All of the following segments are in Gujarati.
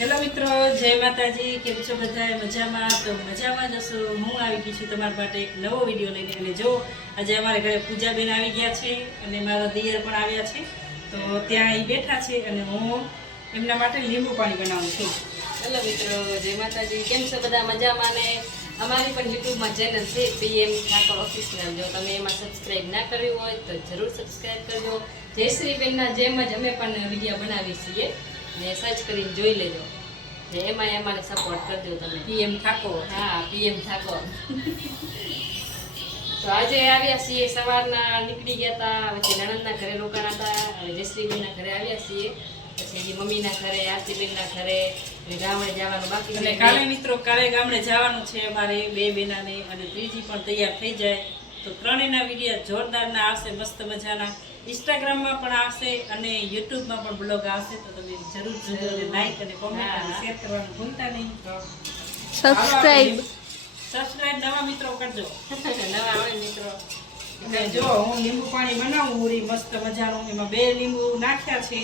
હેલો મિત્રો, જય માતાજી. કેમ છો બધા? મજામાં? તો મજામાં જશો. હું આવી ગઈ છું તમારા માટે એક નવો વિડીયો લઈને. અને જો આજે અમારા ઘરે પૂજાબેન આવી ગયા છે અને મારા દિયર પણ આવ્યા છે. તો ત્યાં એ બેઠા છે અને હું એમના માટે લીંબુ પાણી બનાવું છું. હેલો મિત્રો, જય માતાજી. કેમ છો બધા? મજામાં? ને અમારી પણ યુટ્યુબમાં ચેનલ છે પીએમ ઠાકોર ઓફિશિયલ. જો તમે એમાં સબસ્ક્રાઇબ ના કર્યું હોય તો જરૂર સબસ્ક્રાઇબ કરજો. જયશ્રીબેનના જેમ જ અમે પણ વિડીયો બનાવી છીએ ને સર્ચ કરીને જોઈ લેજો. ને એમાં અમારે સપોર્ટ કરજો તમે. પીએમ ઠાકોર. હા, પીએમ ઠાકોર. તો આજે આવ્યા છીએ, સવારના નીકળી ગયા હતા, પછી નણંદના ઘરે રોકાણા હતા, હવે જયશ્રીબેનના ઘરે આવ્યા છીએ, પછી હજી મમ્મીના ઘરે, આરતીબેનના ઘરે, ગામડે જવાનું બાકી અને કાલે મિત્રો કાલે ગામડે જવાનું છે અમારે બે બેનાને, અને ત્રીજી પણ તૈયાર થઈ જાય. તો ત્રણેયના વિડીયો જોરદારના આવશે, મસ્ત મજાના. ઇન્સ્ટાગ્રામમાં પણ આવશે અને યુટ્યુબમાં પણ બ્લોગ આવશે. તો તમે જરૂર જોજો અને લાઈક અને કોમેન્ટ અને શેર કરવાનું ભૂલતા નહીં. સબસ્ક્રાઇબ નવા મિત્રો કરજો. નવા આવે મિત્રો. અને જો હું લીંબુ પાણી બનાવું પૂરી મસ્ત મજાનું, એમાં 2 લીંબુ નાખ્યા છે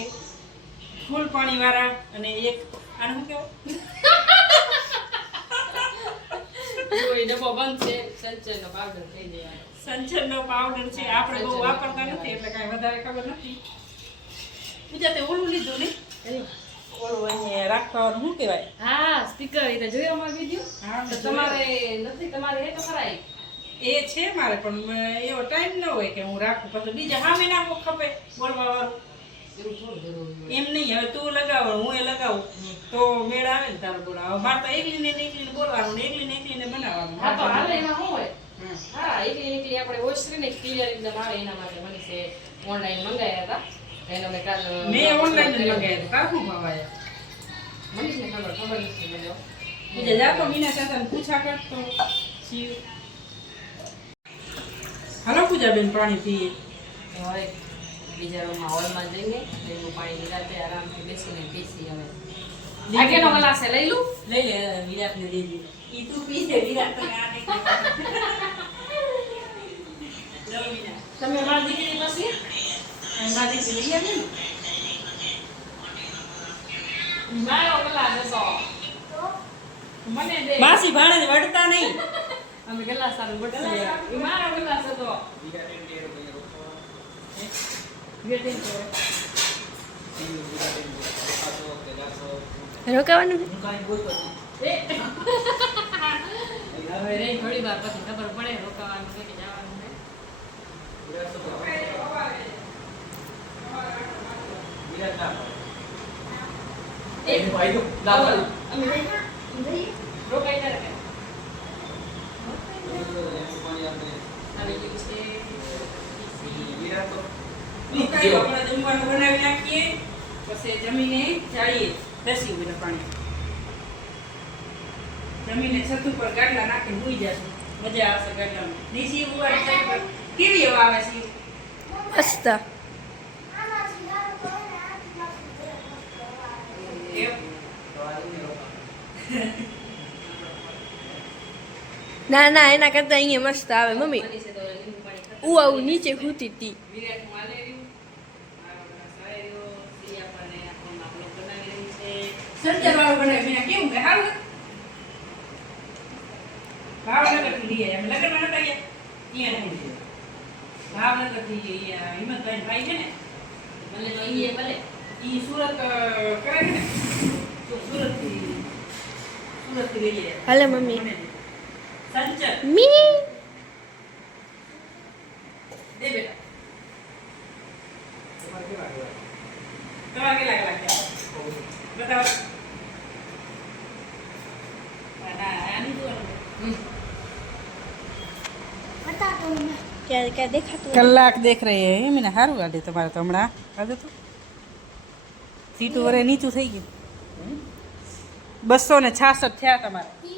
ફૂલ પાણી વાળા, અને એક આનું શું કેવું ડબ્બો બંધ છે, સંચયનો પાવડર થઈ જાય. સંચરનો પાવડર છે. આપણે બહુ વાપરતા નથી એટલે કાંઈ વધારે ખબર નથી. પૂજા તે ઓલું લીધું ને, ઓલું અહીંયા રાખવાનું શું કહેવાય? હા, સ્પીકર એ તો જોયો અમારો વિડિયો. હા, તો તમારે નથી, તમારે એ તો ખરાય. એ છે મારે, પણ એવો ટાઈમ ન હોય કે હું રાખું. પછી બીજા સામે નાખો ખપે બોલવા વાળું. એવું થોડું જરૂરી હોય. એમ નહીં, હવે તું લગાવો હું એ લગાવું તો મેળ આવે ને તારો બોલાવો. મારે તો એકલીને બોલવાનું ને એકલીને બનાવવાનું. હા, તો હાલે એમાં શું હોય? હમ. હા, એકલી આપણે વોઇસ કરીને ક્લિયર એકદમ આવે એના માટે મનીષે ઓનલાઈન મંગાવ્યા હતા. એનો મેં કાલ મેં ઓનલાઈન જ મંગાવ્યું. કાકું ભાવાયા મનીષને ખબર નથી મને. બીજા જાતો મીના ચાચાને પૂછા કરતો શિવ. હાલો પૂજાબેન પાણી પીએ. હવે બીજા રૂમમાં હોલમાં જઈને લીંબુ પાણી નિરાતે આરામથી બેસીને પીસી. હવે આગેનો ગ્લાસ લઈ લઉં. લઈ લે, વિરાટને દેજે. ઈ તું પી લે, વિરાટ તને આ નહીં. લો મીના. તમે મારી દીકરી પછી મારી દીકરી લઈ આવી ને. મારો ગ્લાસ હતો. મને દે. માસી ભાણે વળતા નહીં. અમે ગ્લાસ સારું બટસે. એ મારો ગ્લાસ હતો. રોકાવાનું હું કાંઈ બોલતો નથી. હવે રે થોડી વાર પછી ખબર પડે રોકાવાનું છે કે જવાનું છે. રોકાઈ ના રહે. આવી ગયું છે. નીકળ્યો, આપણે જમવાનું બનાવી નાખીએ, પછી જમીને જાઈએ. બેસી ઉભીને પાણી જમીને છત ઉપર ગાડલા નાખીને સૂઈ જશું. મજા આવશે ગાડલામાં. નીચે ઉવાડી છત ઉપર કેવી હવા આવે છે. મસ્ત. એમ. ના ના, એના કરતા અહીંયા મસ્ત આવે મમ્મી. મનીષે તો લીંબુ પાણી ખાતા. હું આવું નીચે ખૂતી હતી. વિરાટ માલે રહ્યું. મારો ગ્લાસ આવે રહ્યો. સિયા પણ આપણને આપણો બનાવી રહી છે. સંચરવાળું બનાવ્યું. મેં કેવું કે સારું ભાવનગરથી લઈ આવ્યા. અમે લગ્નમાં નતા ગયા ત્યાં નથી. ભાવનગરથી હિંમતભાઈ ભાઈ છે ને, ભલે તો ઈ ભલે. ઈ સુરત કરે છે ને, તો સુરતથી લઈ આવ્યા. હાલે મમ્મી. સંચર મી દે બેટા. તમારે કેટલા કલાક થયા? બતાવો. ના, આની જોવાનું. ક્યારે ક્યાં દેખાતું કલાક દેખ રહે હે મીના. સારું ગાડી તમારે તો હમણાં કાઢો તો સીટું વરે નીચું થઈ ગયું. 266 થયા તમારે. 266.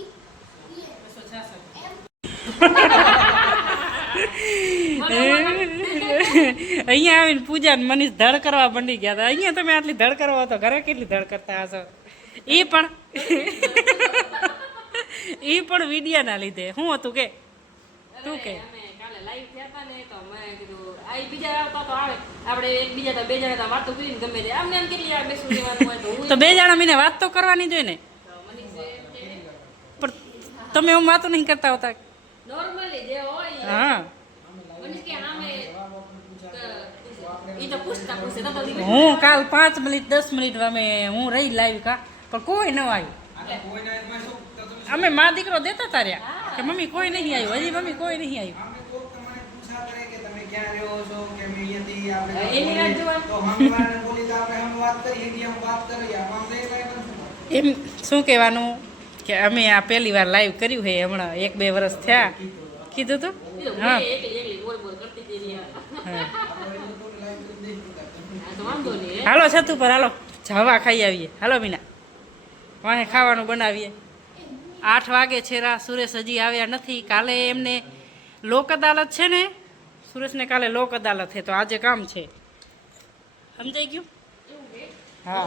અહીંયા આવીને પૂજા ને મનીષ ધડ કરવા મંડી ગયા હતા. અહીંયા તમે આટલી ધડ કરવા તો ઘરે કેટલી ધડ કરતા હશો. એ પણ વિડિયાના લીધે. શું હતું કે તું કે અમે કાલે કાલે લાઈવ થયા હતા ને તો મેં કીધું આ બીજા આવતા તો આવે આપણે એકબીજા તો બે જણા તો વાતો કરીને ગમે તે આમને આમ કેટલી વાર બેસું રહેવાનું હોય તો હું તો બે જણા મને વાત તો કરવાની જોઈએ ને, પણ તમે હું વાતો નહીં કરતા હોતા. નોર્મલી જે હોય હા, મનીષ કે આમે ઈ તો પૂછતા પૂછે તો બધી હું કાલ 5 મિનિટ 10 મિનિટ અમે હું રહી લાવી કા, પણ કોઈ ન આવ્યું. અમે મા દીકરો દેતા તાર્યા કે મમ્મી કોઈ નહીં આવ્યું, હજી મમ્મી કોઈ નહીં આવ્યું. એની વાત જોવાની એમ શું કહેવાનું કે અમે આ પહેલી વાર લાઈવ કર્યું છે હમણાં 1-2 વર્ષ થયા કીધું તું. હા એકલી બોલ બોલ કરતી હતી રિયા. હા. આ તો વાંધો નહીં હાલો છત ઉપર હાલો જવા ખાઈ આવીએ. હાલો મીના વાહે ખાવાનું બનાવીએ. 8 વાગે છે રા. સુરેશ હજી આવ્યા નથી. કાલે એમને લોક અદાલત છે ને, સુરેશને કાલે લોક અદાલત છે તો આજે કામ છે. સમજાઈ ગયું? હા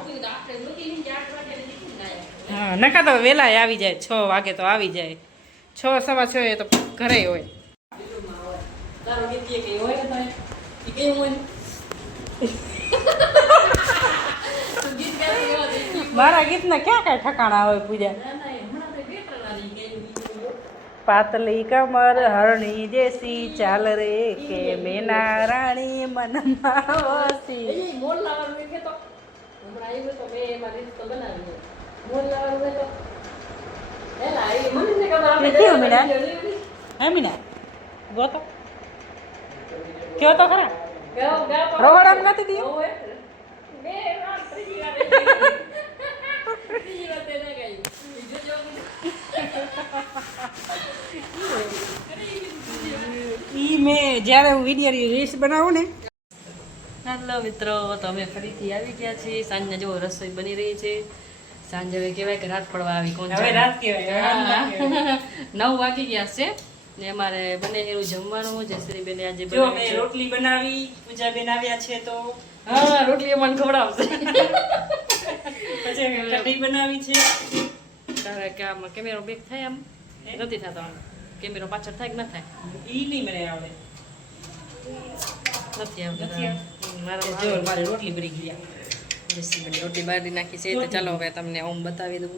હા, નકા તો વહેલા આવી જાય, 6 વાગે તો આવી જાય. 6-6:15 એ તો ઘરે હોય. તારું ગીત કે હોય ને ભાઈ ઈ કેવું હોય ને તું ગીત ગાતી હોય તો ઈ મારા ગીતના ક્યાં કાંઈ ઠકાણા હોય પૂજા. ના ના હમણાં તો બેટર આવી ગઈ પાતલી કમર હરણી જેસી ચાલ રે કે મેના રાણી મનમાં વસી. એ મોલ લાવવાનું હોય કે તો હમણાં આવ્યું તો મેં એમાં રીત તો બનાવી છે. મોલ લાવવાનું હોય તો એલા એ મને ને ખબર એ કેવું મીના? હે મીના ગોતો કયો તો ખરા ગાવ ગાવ રવાડામ નથી દી. હોય બે રાત ત્રીજી વાર ત્રીજી વાર તે ના ગઈ જોજો ઈ મેં જ્યારે હું વિડીયોની રીલ્સ બનાવું ને. હેલો મિત્રો, તો અમે ફરીથી આવી ગયા છીએ. સાંજના જો રસોઈ બની રહી છે. સાંજે હવે કહેવાય કે રાત પડવા આવી. કોણ હવે રાત કહેવાય, હવે રાત કહેવાય. 9 વાગી ગયા છે ને અમારે બને એવું જમવાનું. જયશ્રીબેને આજે જો બનાવ્યું મેં છે. રોટલી બનાવી, પૂજાબેન આવ્યા છે તો હા રોટલી મને ખવડાવશે પછી કઢી બનાવી છે. તારે કે આમાં કેમેરો બેક થાય આમ નથી થતો. આમ કેમેરો પાછળ થાય કે ન થાય ઈ નહીં મને આવડે. નથી આવતો. નથી આવડે. મારા જો મારી રોટલી બળી ગયા. જયશ્રીબેન રોટલી બાળી નાખી છે તો ચાલો હવે તમને ઓમ બતાવી દઉં.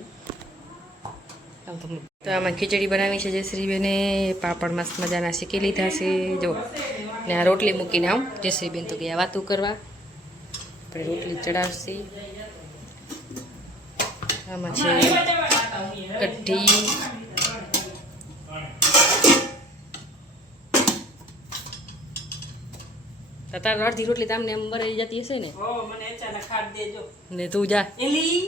તો આમાં ખીચડી બનાવી છે જયશ્રીબેને. પાપડ મસ્ત મજાના શીખી લીધા છે જો. ને આ રોટલી મૂકીને આમ જયશ્રીબેન તો ગયા વાતું કરવા. આપણે રોટલી ચડાવશે. આમાં છે કઢી. તો તાર અડધી રોટલી તમને એમ ભરાઈ જતી હશે ને. ઓ મને અચાનક ખાટ દેજો. ને તું જા. એલી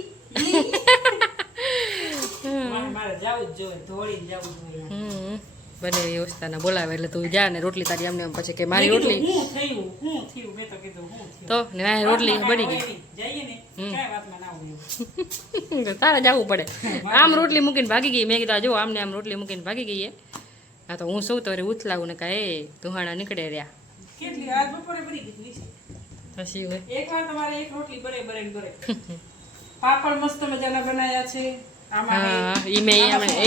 મારે જાવું જ જોઈએ, દોડીને જાવું જોઈએ. બને વ્યવસ્થાના બોલાવે એટલે તું જા ને રોટલી તારી આમને આમ પછી કે મારી મેં રોટલી કીધું, હું થયું મેં તો કીધું હું થયું. તો ને આ રોટલી બની ગઈ. જઈએ ને કાંઈ વાતમાં ના હોય. તારે જવું પડે. આમ રોટલી મૂકીને ભાગી ગઈ. મેં કીધું જો આમને આમ રોટલી મૂકીને ભાગી ગઈ. હા તો હું સૌ તો ઉથલાવું ને કાંઈ એ તુહાણા નીકળે રહ્યા કેટલી આજ બપોરે બળી ગઈ હતી. પછી હોય. એકવાર તમારે એક રોટલી બરે. પાપડ મસ્ત મજાના બનાયા છે. આમાં હા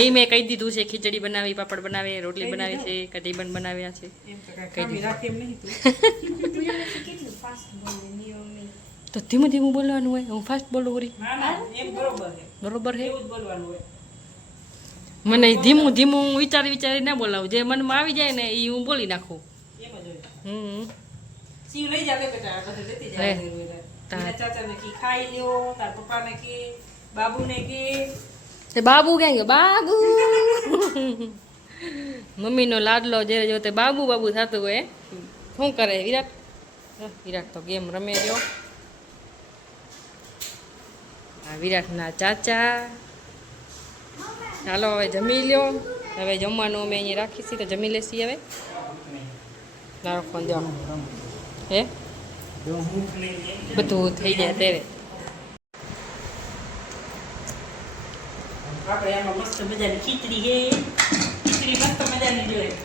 ઈ મેં કહી દીધું છે. ખીચડી બનાવી, પાપડ બનાવી, રોટલી બનાવી છે, કઢી પણ બનાવ્યા છે. એમ તો કાંઈ ખામી રાખે એમ નહીં તું. તો ધીમું ધીમું બોલવાનું હોય. હું ફાસ્ટ બોલું વળી. ના ના એમ બરોબર છે. બરોબર છે. એવું જ બોલવાનું હોય. મને ધીમું ધીમું વિચારી ના બોલાવું. જે મનમાં આવી જાય ને એ હું બોલી નાખું. એમ જ હોય. હમ શિવ લઈ જા લે બેટા, આ બધે લેતી જા. લે. તારા ચાચાને કી ખાઈ લ્યો, તાર પપ્પાને કી, બાબુને કી. તે બાબુ ક્યાં ગયો? બાબુ મમ્મીનો લાડલો જ્યારે જો તે બાબુ બાબુ થતું હોય. શું કરે વિરાટ? વિરાટ તો ગેમ રમે રહ્યો. આ વિરાટના ચાચા. ચાલો હવે જમી લ્યો. હવે જમવાનું અમે અહીંયા રાખીશું તો જમી લેશી. હવે તારો ફોન દો. હે બધું થઈ જાય ત્યારે. આપણે આમાં મસ્ત મજાની ખીચડી છે. ખીચડી મસ્ત મજાની જોઈએ.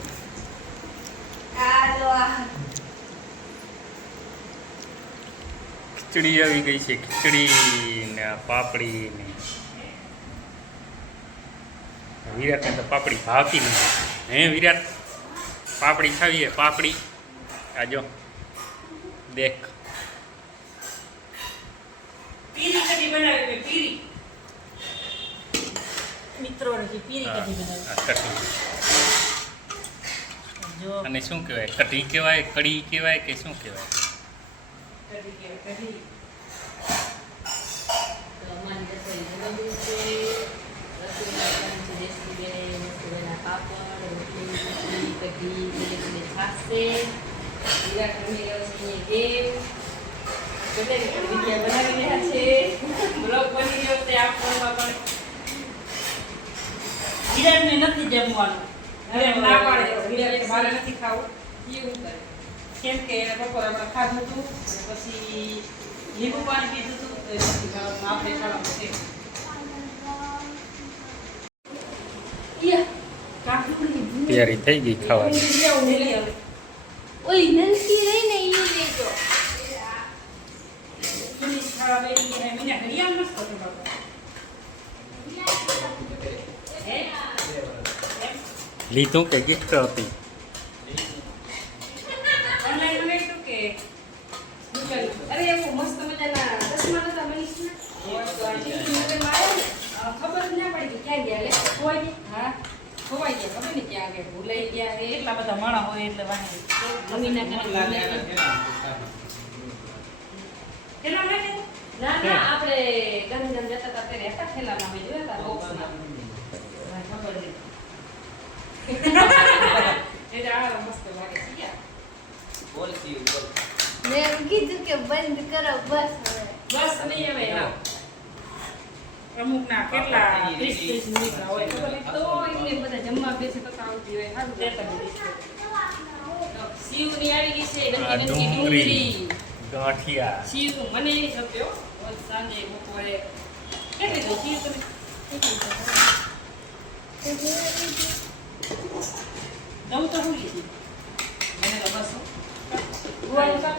ખીચડી આવી ગઈ છે. ખીચડી ને પાપડી ને વિરાટને તો પાપડી ભાવતી નથી. હે વિરાટ પાપડી ખાવીએ પાપડી આ જો દેખ પીરી કઢી બનાવી મેં પીરી મિત્રો પીરી હા, કઢી બનાવી આ કઢી જો અને શું કહેવાય કઢી કહેવાય કઢી કહેવાય કે શું કહેવાય કઢી કહેવાય કઢી તો અમારી રસોઈ બની છે. રસોઈમાં પણ છે જયશ્રીબેન, રસોઈના પાપડ, રોટલી, ખીચડી, કઢી, જલેબી, છાશ છે. વિરાટ રમી રહ્યો છે અહીંયા ગેમ. બધાને પણ વિડીયો બનાવી રહ્યા છે. બ્લોગ બની રહ્યો છે આ ફોનમાં પણ. વિરાટને નથી જમવાનું વિરાટ ના પાડે વિરાટ કે મારે નથી ખાવું એવું કરે. કેમ કે એને બપોરે આપણે ખાધું હતું અને પછી લીંબુ પાણી પીધું હતું તો એ નથી ખાવાનું આપણે ખાવાનું છે તૈયારી થઈ ગઈ ખાવાની ઓલી નલકી રહી ને એ લેજો. ખાવા બેસી ગયા મીના ઘડિયાળ મસ્ત હતું બાપા હે? લીધું કે ગિફ્ટ હતી ઓનલાઈન મંગાવ્યું કે અરે એવું મસ્ત મજાના ચશ્મા નતા મનીષના? તો આ ટીવી નગરમાં આવ્યા ને, ખબર જ ના પડી કે ક્યાં ગયા લે. ખોવાઈ ગયા? હા, ખોવાઈ ગયા. ખબર નહીં ક્યાં ગયા, ભૂલાઈ ગયા હે. એટલા બધા માણસ હોય એટલે વાહે મમ્મીના ઘરે ભૂલાઈ ગયા. કેટલા મળે ના ના, આપણે ગાંધીધામ જતા હતા ત્યારે હતા થેલામાં મેં જોયા હતા બોક્સમાં. હા, ખબર નહીં. એટલે આ મસ્ત લાગે છે યાર. મેં એમ કીધું કે બંધ કરો બસ હવે. બસ નહીં હવે હા. અમુક ના કેટલા 30 મિનિટના હોય ખબર નહીં તો એમને બધા જમવા બેસે તો આવતી હોય સારું દેતા રહેતા. નથી. શિવની આવી ગઈ છે આ બનતી ડુંગળી ડુંગળી. ગાંઠિયા શિવ મને નહીં ખપ્યો રોજ સાંજે બપોરે કેટલી તો શિવ તમે નવું તો ભૂલી ગઈ મને તો બસ ગુવાનું શાક